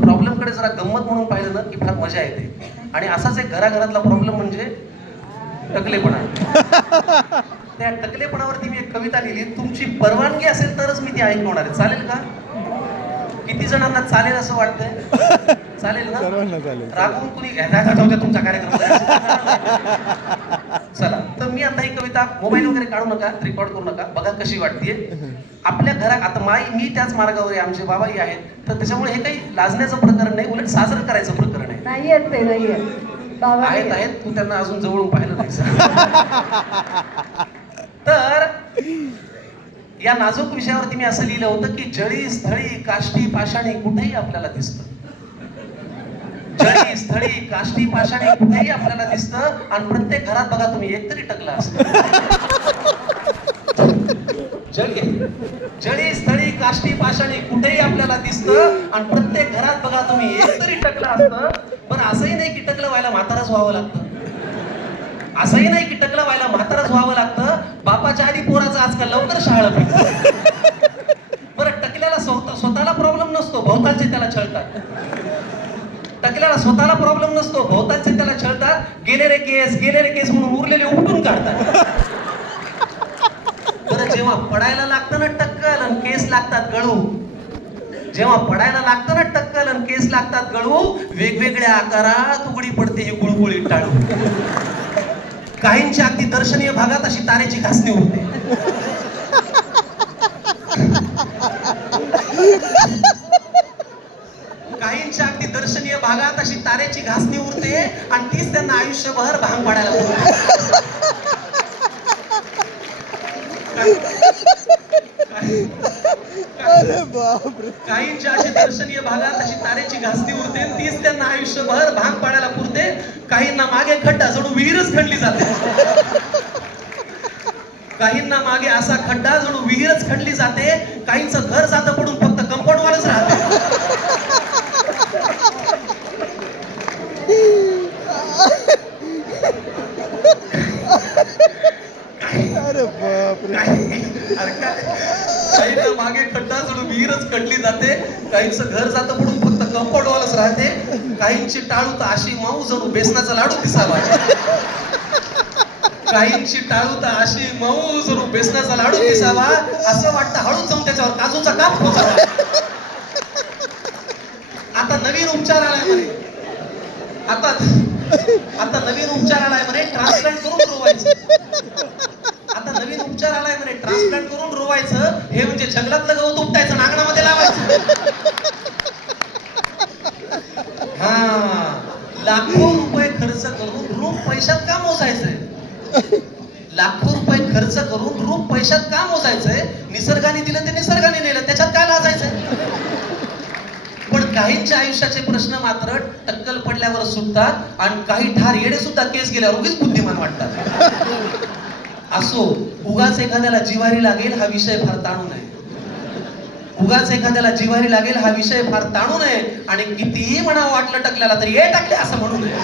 प्रॉब्लेमकडे जरा गंमत म्हणून पाहिलं ना की फार मजा येते. आणि असाच एक घराघरातला प्रॉब्लेम म्हणजे टकलेपणा. त्या टकलेपणावरती मी एक कविता लिहिली. तुमची परवानगी असेल तरच मी ती ऐकवणार आहे. चालेल का? किती जणांना चालेल असं वाटतंय? चालेल ना? सर्वांना चालेल. रागवून कुणी जाऊ द्या तुमचा कार्यक्रम. चला, तर मी आता ही कविता मोबाईल वगैरे काढू नका, रेकॉर्ड करू नका, बघा कशी वाटतेय. आपल्या घरात आता मी त्याच मार्गावर आहे, आमचे बाबाही आहेत, तर त्याच्यामुळे हे काही लाजण्याचं प्रकरण नाही, उलट साजरं करायचं प्रकरण आहे. नाहीयेत ते नाहीये बाबा आहेत तू त्यांना अजून जवळून पाहिलं नाही. तर या नाजूक विषयावरती मी असं लिहिलं होतं की जळी स्थळी काष्टी पाषाणी कुठेही आपल्याला दिसतं. जळी स्थळी काष्टी पाषाणी कुठेही आपल्याला दिसतं. आणि प्रत्येक घरात बघा तुम्ही एकतरी टकला असतं. जळी स्थळी काष्टी पाषाणी कुठेही आपल्याला दिसतं. आणि प्रत्येक घरात बघा तुम्ही एकतरी टकला असतं. पण असंही नाही की टकलं व्हायला म्हाताराच व्हावं लागतं. असंही नाही की टकलं व्हायला म्हाताराच व्हावं लागतं. बापाच्या आधी पोराचं आजकाल लवकर शहाळं पिकतं. बरं, टकल्याला स्वतःला प्रॉब्लेम नसतो, भोवतालचे त्याला छळतात. टकल्याला स्वतःला प्रॉब्लेम नसतो, भोवतालचे त्याला छळतात. गेले रे केस म्हणून उरलेले उपटून काढतात. बरं, जेव्हा पडायला लागतं ना टक्कल आणि केस लागतात गळू, जेव्हा पडायला लागतं ना टक्कल आणि केस लागतात गळू, वेगवेगळ्या आकारात उघडी पडते ही गुळगुळी टाळू. काहींच्या अगदी दर्शनीय भागात अशी तारेची घासणी उरते. काहींच्या अगदी दर्शनीय भागात अशी तारेची घासणी उरते आणि तीच त्यांना आयुष्यभर भांग पाडायला उरते. काहींच्या अशी दर्शनीय भागात अशी तारेची घासणी उरते, तीच त्यांना आयुष्यभर भांग पाडायला पुरते. काहींना मागे खड्डा जणू विहीरच खणली जाते. काहींना मागे असा खड्डा जणू विहीरच खणली जाते. काहींचं घर जातं पडून फक्त कंपाऊंड वालच राहते. काहींना मागे खड्डा जणू विहीरच खणली जाते. काहींचं घर जातं पडून फक्त कंपाऊंड वालच राहते. काहींची टाळू तर अशी मऊ जणू बेसनाचा लाडू दिसावा. काहींची टाळू तर अशी मऊ जणू बेसनाचा लाडू दिसावा. असं वाटतं हळूच जाऊन त्याच्यावर काजूचा काप पोचावा. आता नवीन उपचार आलाय म्हणे. आता नवीन उपचार आलाय म्हणे, ट्रान्सप्लांट करून रोवायचं. आता नवीन उपचार आलाय म्हणे, ट्रान्सप्लांट करून रोवायचं. हे म्हणजे जंगलातलं गवत उपटायचं, नांगणामध्ये लावायचं. हा, लाखो रुपये खर्च करून रूप पैशात का मोजायचंय? लाखो रुपये खर्च करून रूप पैशात का मोजायचंय? निसर्गाने दिलं ते निसर्गाने नेलं, त्याच्यात काय लाजायचंय? पण काहींच्या आयुष्याचे प्रश्न मात्र टक्कल पडल्यावर सुटतात आणि काही ठार येडे सुद्धा केस गेल्यावर उगीच बुद्धिमान वाटतात. असो, उगाच एखाद्याला जिव्हारी लागेल हा विषय फार ताणू नये. उगाच एखाद्याला जिव्हारी लागेल हा विषय फार ताणू नये. आणि कितीही म्हणावं वाटलं टकल्याला तरी ये टाकले असं म्हणू नये.